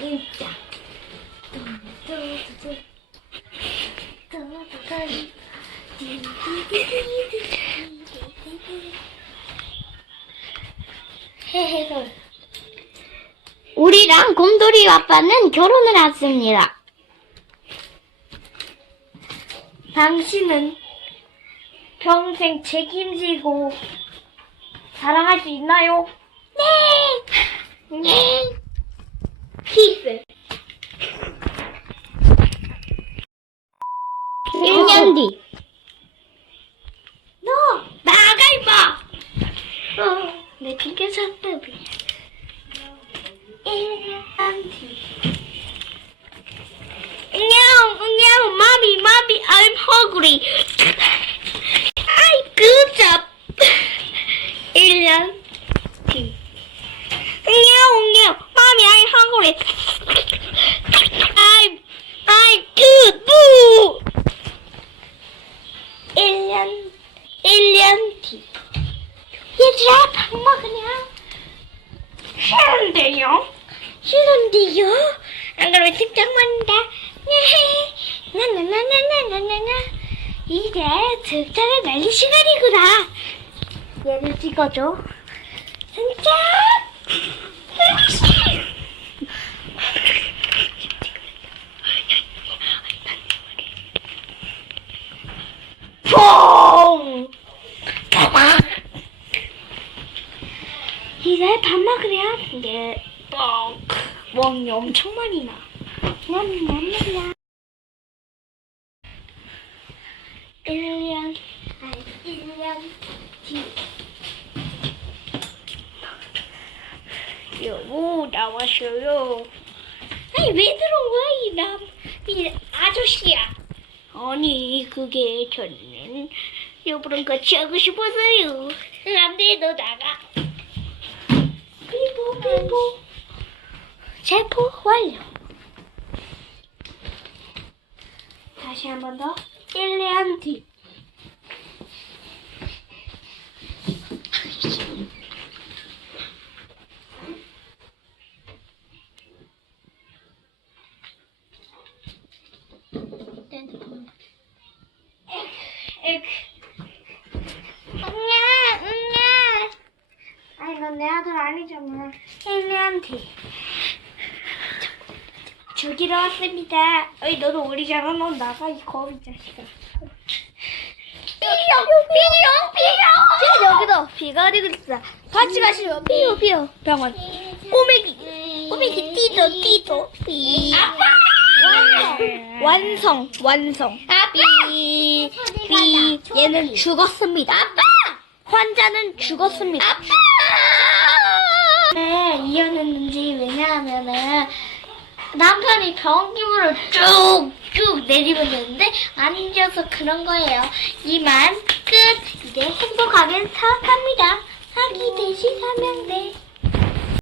입장. 뚜뚜뚜뚜. 뚜뚜뚜. 헤헤 우리랑 곰돌이 아빠는 결혼을 했습니다. 당신은 평생 책임지고 사랑할 수 있나요? 네! 네! 키스! 1년 뒤. 너! 나가, 임마! 어, 내 핑계 산다비. 1년 뒤. 안녕, 안녕, mommy, mommy, I'm hungry. I good job. 1년 뒤. 안녕, 안녕, mommy, Hungry. I'm, I'm good, boo. 1년, 1년 뒤. 얘들아, 밥 먹으냐? 싫은데요? 싫은데요? 안 그러면 특장 만다. 나나나나나나나나. 이제 특장을 날릴 시간이구나. 얘를 찍어줘. 진짜. 이제 밥 먹으려. 이제 뻥. 멍이 엄청 많이 나. 냠냠냠냠. 1년, 아니, 1년 뒤. 여보, 나왔어요. 아니, 왜 들어온 거야, 이 남, 이 아저씨야. 아니, 그게 저는 여보랑 같이 하고 싶어서요. 안 돼, 너 나가. 삐보. 체포 완료. 다시 한 번 더. 1년 뒤. 엑, 응야, 응야. 넌내 아들 아니잖아. 1년 뒤. 죽이러 왔습니다. 어이, 너도 우리잖아. 넌 나가, 이 거위 자식아. 삐용, 삐용, 삐용! 쟤 여기도 비가 어디고 있어. 같이 가시죠. 삐용, 삐용. 병원. 꼬매기. 꼬매기 띠도, 띠도. 삐. 아빠! 완성, 완성. 삐, 삐. 얘는 죽었습니다. 아빠! 환자는 죽었습니다. 아빠! 네, 이혼했는지 왜냐하면은 남편이 병기물을 쭉쭉 내리면 되는데 안 잊어서 그런 거예요. 이만 끝. 이제 행복하게 살아갑니다. 사기 대신 삼형대.